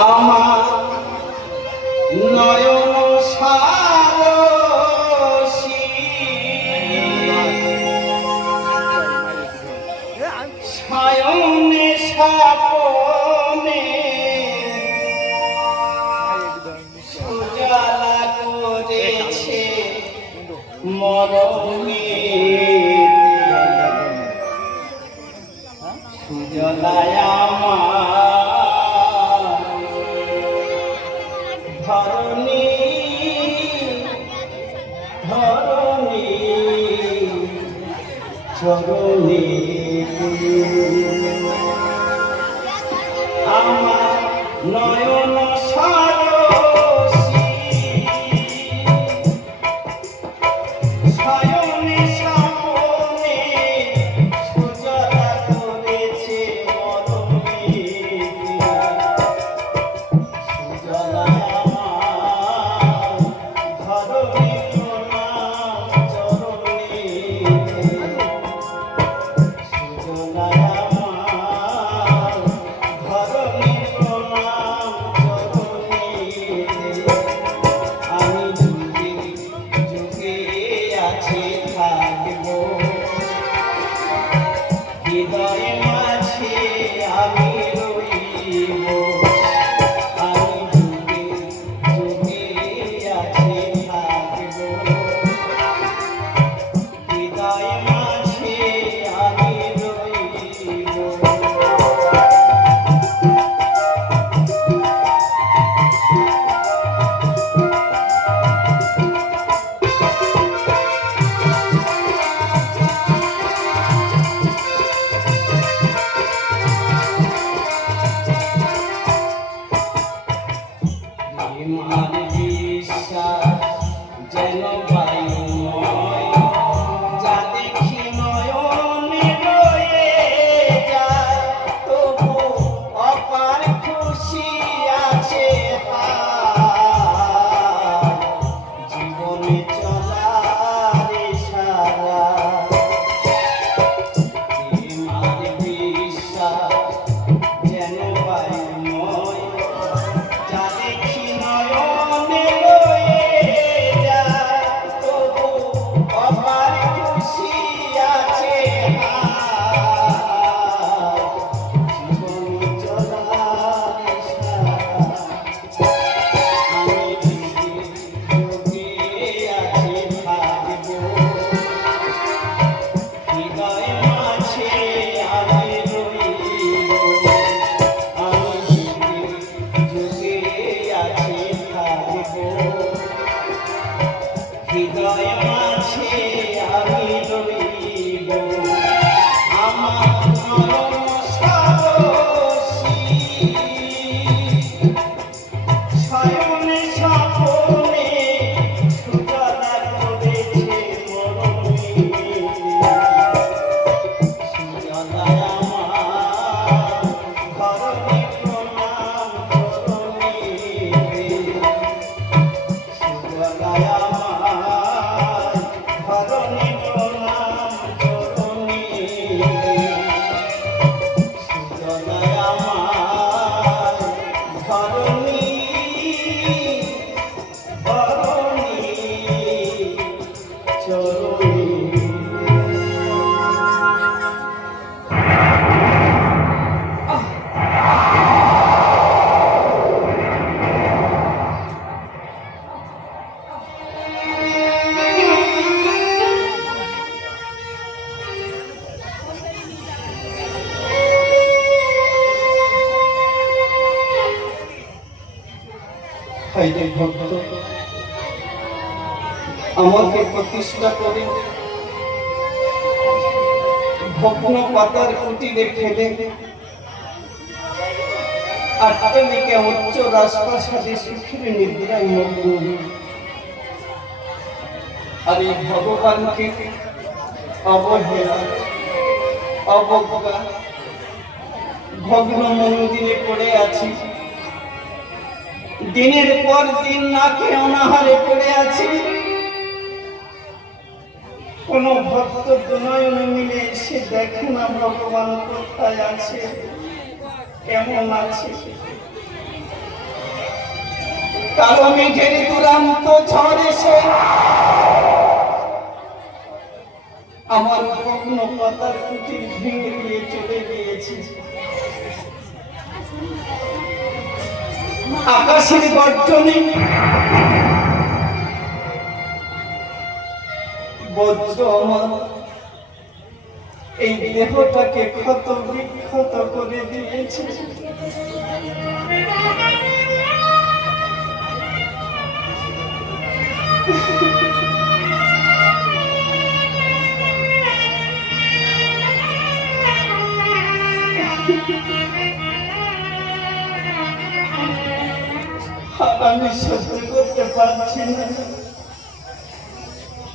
আমার নয়ন চরণী। আমার নয়ন হাইরে ভক্ত। আমাকে প্রতিষ্ঠা করে। ভগ্ন পাতার কুটিরে ফেলে। আর প্রেমিকে উচ্চ রাজপ্রাসাদে সুখের নিদ্রায় মগ্ন? আর এই ভগবানকে অবহেলা, অবজ্ঞা। ভগ্ন মন্দিরে পড়ে আছি। দিনের পর দিন না খেয়ে অনাহারে পড়ে আছি। কোন ভক্ত দুনয়নে মিলে এসে দেখে না ভগবান কোথায় আছে, কেমন আছে। কালো মেঘের দুরান্ত ঝড় এসে আমার ভগ্ন পাতার কুটির ভেঙে দিয়ে চলে গিয়েছে। আকাশের গর্জনে। এই দেহটাকে ক্ষত বিক্ষত করে দিয়েছে। আমি সহ্য করতে পারছি না।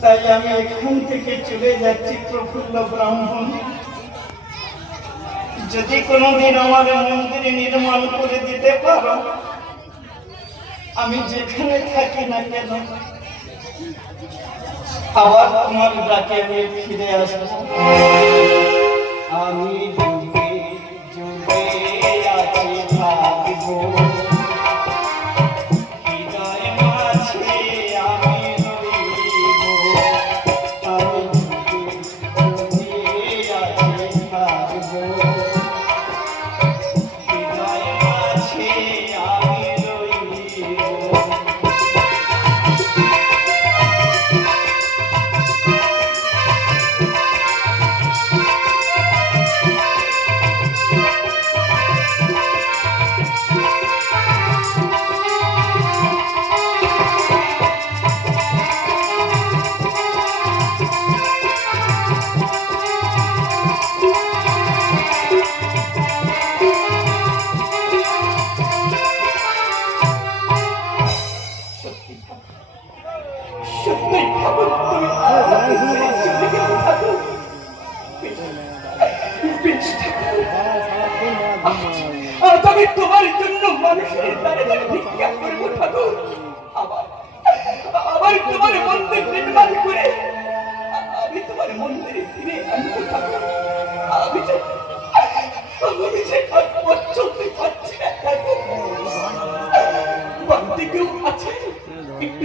তাই আমি এখান থেকে চলে যাচ্ছি প্রফুল্ল ব্রাহ্মণ। যদি কোনোদিন আমার মন্দির নির্মাণ করে দিতে পারো, আমি যেখানে থাকি না কেন, আবার তোমার ডাকে আমি ফিরে আসব। আমি সত্যি ঠাকুর তুমি আজ আমি তোমার জন্য মানুষের দ্বারে দ্বারে ভিক্ষা করব ঠাকুর। আবার আবার তোমার মন্দির নির্মাণ করে আমি তোমার মন্দিরে ফিরে আনব ঠাকুর। আমি যে আমি যে পথ চলতে পারছি না ঠাকুর। বাড়িতে কেউ আছে? একটু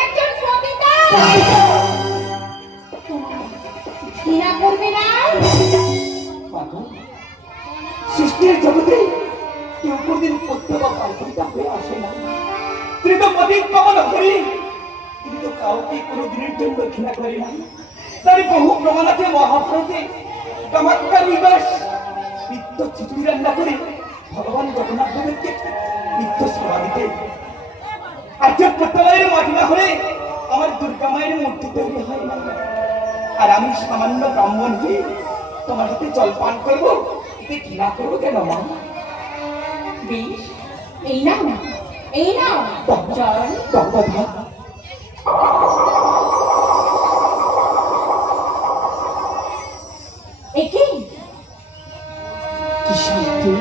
সৃষ্টির জগতে কেউ কোনদিন হয়ে আসে না। তিনি তো পদিক কামনা করি তিনি তো কাউকে কোনোদিনের জন্য ঘৃণা করে না। তার বহু প্রমাণ আছে মহাভারতে। কামাক্ষার নিবাস। নিত্য খিচুড়ি রান্না করে ভগবান জগন্নাথ দেবকে নিত্য সেবা দিতে আজকে পুত্রালয়ের মাটি না হলে আমার দুর্গা মায়ের মূর্তি তৈরি হয়। না আর আমি সামান্য ব্রাহ্মণ হয়ে তোমার হাতে জল পান করব? এতে ঘৃণা করব কেন মা? বেশ এই নাও এই নাও জল। গঙ্গাধর একে? কি শান্তি?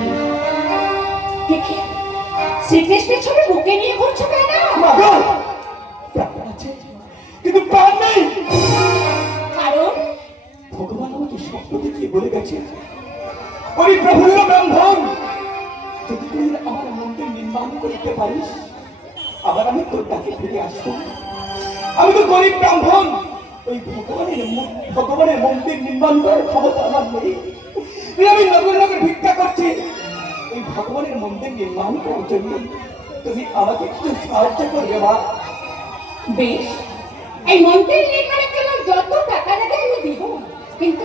শ্রীকৃষ্ণের ছবি বুকে নিয়ে ঘুরছো কেন? দেখিয়ে ওই প্রফুল্ল ব্রাহ্মণ, যদি তুই আমার মন্দির নির্মাণ করতে পারিস, আবার আমি তোর কাছে ফিরে আসব। আমি তো গরিব ব্রাহ্মণ, ওই ভগবানের ভগবানের মন্দির নির্মাণ করার ক্ষমতা আমার নেই। আমি নগর নগর ভিক্ষা করছি ওই ভগবানের মন্দির নির্মাণ করার জন্য তুমি আমাকে কিছু সাহায্য করবে মা। বেশ, এই মন্দির নির্মাণের জন্য যত টাকা লাগে আমি দিব, কিন্তু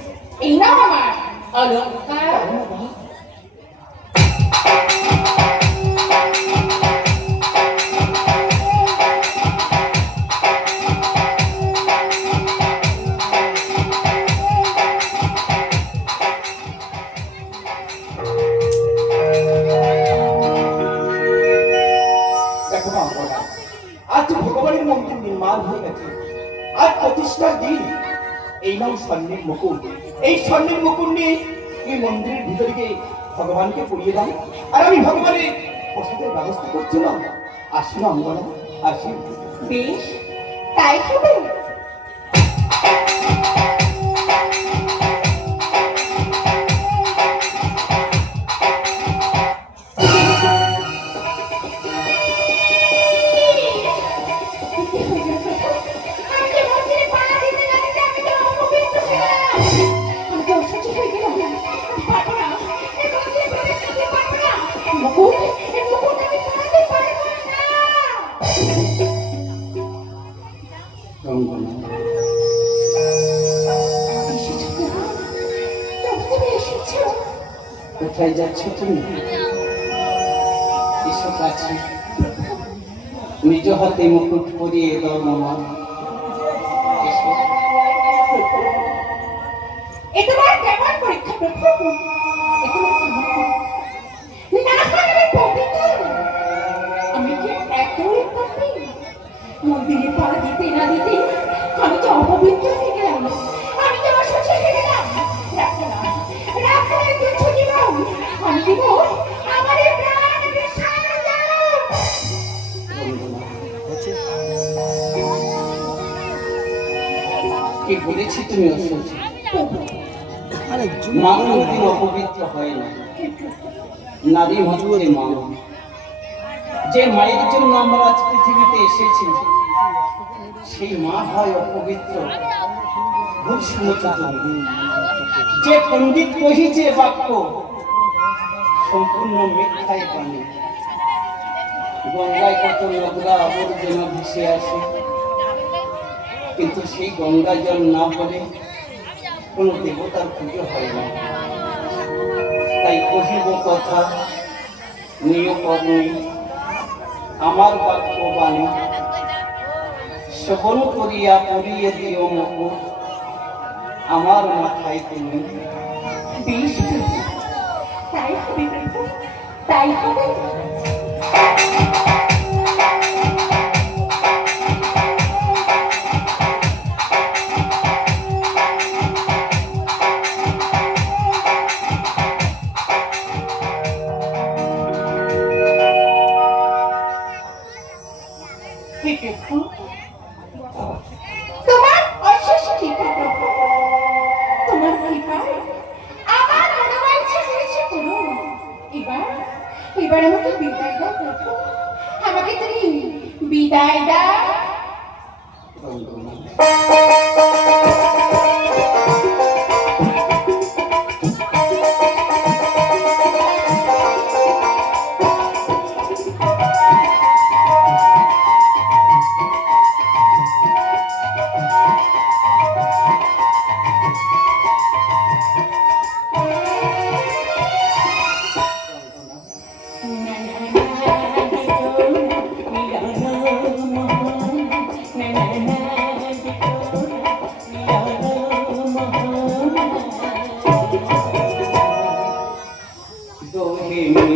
এই নাও আমার অলঙ্কার আজ ভগবানের মন্দির নির্মাণ হয়ে গেছে। আজ প্রতিষ্ঠার দিন এই নাও স্বর্ণের মুকুট এই স্বর্ণের মুকুট নিয়ে এই মন্দিরের ভিতরে গিয়ে ভগবানকে পড়িয়ে দাও আর আমি ভগবানের প্রসাদের ব্যবস্থা করছিলাম। আসি না আমরা আসি বেশ, তাই হবে এসেছ। কোথায় যাচ্ছ তুমি? এসো কাছে নিজ হাতে মুকুট পরিয়ে দাও মামা। এ কেমন পরীক্ষা তুমি অপবিত্র হয় না। নারী হচ্ছে যে মায়ের জন্য আমরা আজ পৃথিবীতে এসেছি সেই মা হয় অপবিত্র। ভুল শুনেছ যে পণ্ডিত কহিছে বাক্য সম্পূর্ণ মিথ্যায় প্রাণী গঙ্গায় কত নোংরা আবর্জনা ভেসে আসে। কিন্তু সেই গঙ্গা জল না বলে কোনো দেবতার পুজো হয় না। তাই কহিব কথা নিয় কর্মে আমার বাক্য বাণী শ্রবণ করিয়া পড়িয়ে দিও মুকুট। আমার মাথায় তুমি তাই তাই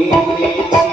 You.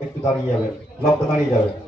একটু দাঁড়িয়ে যাবেন লব্ধ দাঁড়িয়ে যাবেন।